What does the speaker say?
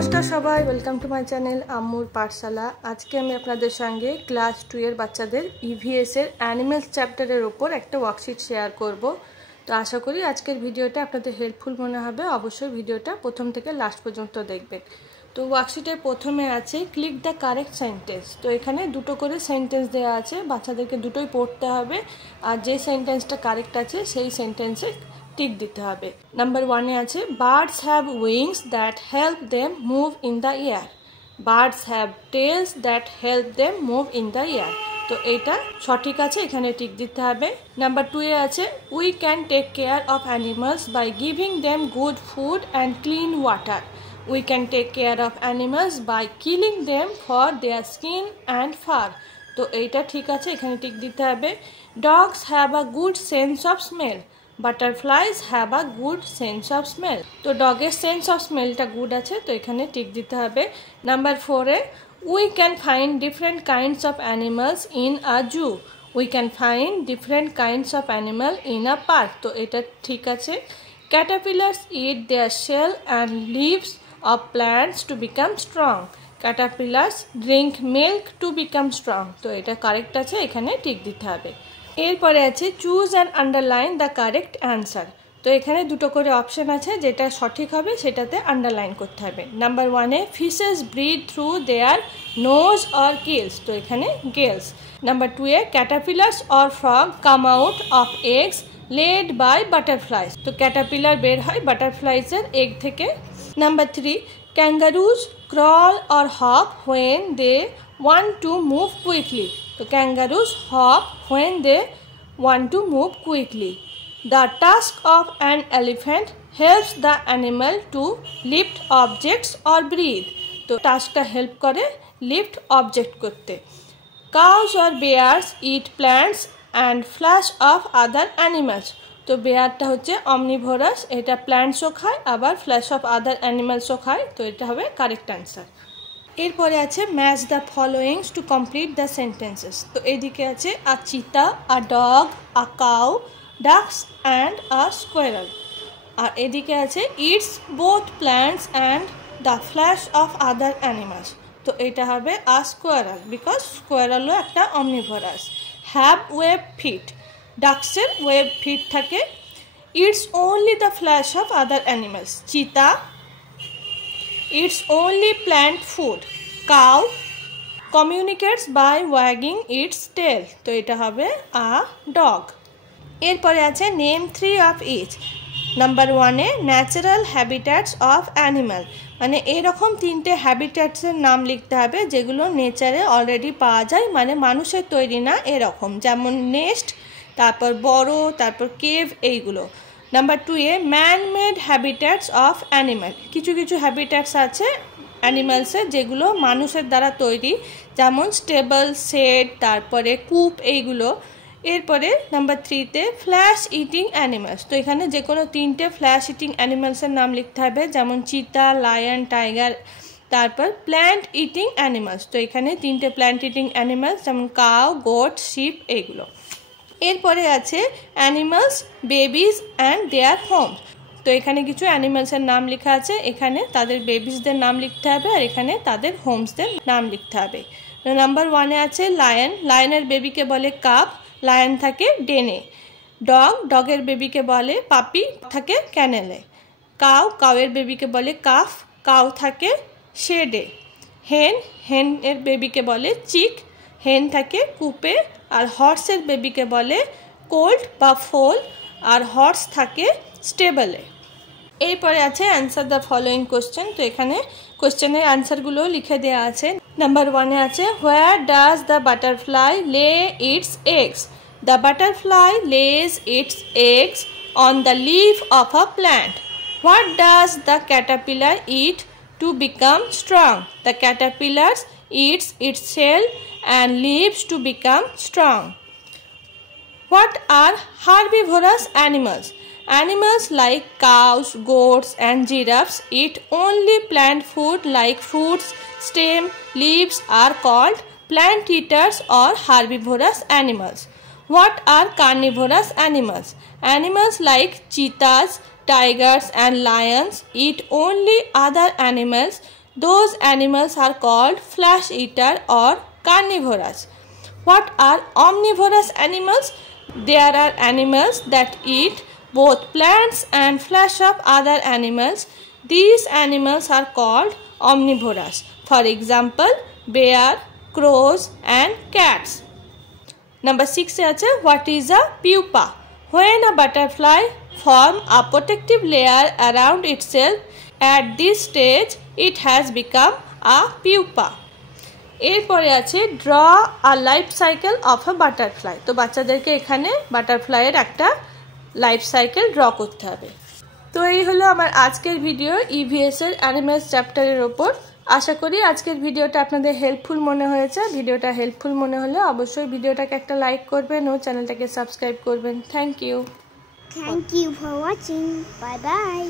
নমস্কার সবাই, welcome to my channel আম্মুর পাঠশালা। আজকে আমি আপনাদের সঙ্গে ক্লাস 2 এর বাচ্চাদের ইভিএস এর অ্যানিমেলস চ্যাপ্টারের ওপর একটা ওয়ার্কশিট শেয়ার করব। তো আশা করি আজকের ভিডিওটা আপনাদের হেল্পফুল মনে হবে। অবশ্যই ভিডিওটা প্রথম থেকে লাস্ট পর্যন্ত দেখবেন। তো ওয়ার্কশিটের প্রথমে আছে ক্লিক দ্য কারেক্ট সেন্টেন্স। তো এখানে দুটো করে সেন্টেন্স দেওয়া আছে, বাচ্চাদেরকে দুটোই পড়তে হবে, আর যে সেন্টেন্সটা কারেক্ট আছে সেই সেন্টেন্সে টিক দিতে হবে। নাম্বার 1 এ আছে birds have wings that help them move in the air. Birds have tails that help them move in the air. তো এটা সঠিক আছে, এখানে টিক দিতে হবে। নাম্বার 2 এ আছে we can take care of animals by giving them good food and clean water. We can take care of animals by killing them for their skin and fur. তো এইটা ঠিক আছে, এখানে টিক দিতে হবে। Dogs have a good sense of smell. Butterflies have a good sense of smell. তো ডগের sense of স্মেলটা good আছে, তো এখানে টিক দিতে হবে। Number 4 A we can find different kinds of animals in a zoo. We can find different kinds of animal in a park. তো এটা ঠিক আছে। Caterpillars eat their shell and leaves of plants to become strong. Caterpillars drink milk to become strong. তো এটা correct আছে, এখানে tick দিতে হবে। এরপরে আছে choose and underline the correct answer. তো এখানে দুটো করে অপশন আছে, যেটা সঠিক হবে সেটাতে আন্ডারলাইন করতে হবে। Number 1 A fishes breathe through their nose or gills. তো এখানে gills. Number 2 A caterpillars or frog come out of eggs laid by butterflies. তো ক্যাটারপিলার বের হয় বাটারফ্লাইজের এগ থেকে। Number 3, kangaroos crawl or hop when they want to move quickly. So kangaroos hop when they want to move quickly. The tusk of an elephant helps the animal to lift objects or breathe. তো টাস্কটা help করে lift object করতে। Cows or bears eat plants and flesh of other animals. তো বেয়ারটা হচ্ছে omnivorous, এটা প্ল্যান্টসও খায় আবার flash of আদার অ্যানিমালসও খায়। তো এটা হবে কারেক্ট অ্যান্সার। এরপরে আছে match the followings to complete the sentences. তো এদিকে আছে a cheetah, a dog, a cow, ducks and a squirrel. আর এদিকে আছে eats both plants and the flesh of other animals. তো এটা হবে আ স্কোয়ারাল, বিকজ স্কোয়ারালও একটা অমনিভোরাস। হ্যাভ ওয়েব ফিট, ডাকসের ওয়েব ফিট থাকে। Eats only the flesh of other animals. Cheetah eats only plant food. Cow communicates by wagging its টেল। তো এটা হবে আ ডগ। এরপরে আছে name 3 of each. Number 1 A natural habitats of animal, মানে এরকম 3টে হ্যাবিট্যাটসের নাম লিখতে হবে যেগুলো নেচারে অলরেডি পাওয়া যায়, মানে মানুষের তৈরি না এরকম, যেমন নেস্ট, তারপর বড়, তারপর কেভ, এইগুলো। Number 2 A man made habitats of animal. কিছু কিছু হ্যাবিট্যাটস আছে অ্যানিমালসের যেগুলো মানুষের দ্বারা তৈরি, যেমন স্টেবল, শেড, তারপরে কূপ, এইগুলো। এরপরে নাম্বার 3 তে ফ্ল্যাশ ইটিং অ্যানিমালস। তো এখানে যে কোনো 3টে ফ্ল্যাশ ইটিং অ্যানিমালসের নাম লিখতে হবে, যেমন চিতা, লায়ন, টাইগার। তারপর প্ল্যান্ট ইটিং অ্যানিমালস। তো এখানে 3টে প্ল্যান্ট ইটিং অ্যানিমালস, যেমন কাউ, গোট, শিপ, এইগুলো। এরপরে আছে animals, babies and their home. তো এখানে কিছু অ্যানিমালসের নাম লেখা আছে, এখানে তাদের বেবিসদের নাম লিখতে হবে, আর এখানে তাদের হোমসদের নাম লিখতে হবে। নাম্বার 1 এ আছে লায়ন, লায়নের বেবিকে বলে কাপ, লায়ন থাকে ডেনে। ডগ, ডগের বেবিকে বলে পাপি, থাকে ক্যানেলে। কাউ, কাউয়ের বেবিকে বলে কাফ, কাউ থাকে শেডে। হেন, হেনের বেবিকে বলে চিক, হেন থাকে কূপে। আর হর্সের বেবিকে বলে কোল্ট বা ফোল, আর হর্স থাকে স্টেবলে। এরপরে আছে অ্যান্সার দ্য ফলোয়িং কোশ্চেন। তো এখানে কোশ্চেনের অ্যান্সারগুলো লিখে দেওয়া আছে। নাম্বার 1 এ আছে হোয়ার ডাজ দ্য বাটারফ্লাই লে ইটস এগস। দ্য বাটারফ্লাই লেজ it's eggs on the leaf of a plant. What does the Caterpillar it to become strong. The Caterpillar eats its shell and leaves to become strong. What are herbivorous animals? Animals like cows, goats and giraffes eat only plant food like fruits, stem, leaves are called plant eaters or herbivorous animals. What are carnivorous animals? Animals like cheetahs, tigers and lions eat only other animals Those animals are called flesh eater or carnivorous. What are omnivorous animals? There are animals that eat both plants and flesh of other animals. These animals are called omnivorous. For example, bear, crows and cats. Number 6 is what is a pupa? When a butterfly forms a protective layer around itself, at this stage it has become a pupa. এরপরে আছে draw a life cycle of a butterfly. তো বাচ্চাদেরকে এখানে বাটারফ্লাইয়ের একটা life cycle draw করতে হবে। তো এই হলো আমার আজকের ভিডিও ইভিএস এর অ্যানিমেলস চ্যাপ্টারের ওপর। আশা করি আজকের ভিডিওটা আপনাদের হেল্পফুল মনে হয়েছে। ভিডিওটা হেল্পফুল মনে হলে অবশ্যই ভিডিওটাকে একটা লাইক করবেন ও চ্যানেলটাকে সাবস্ক্রাইব করবেন। Thank you for watching. Bye by.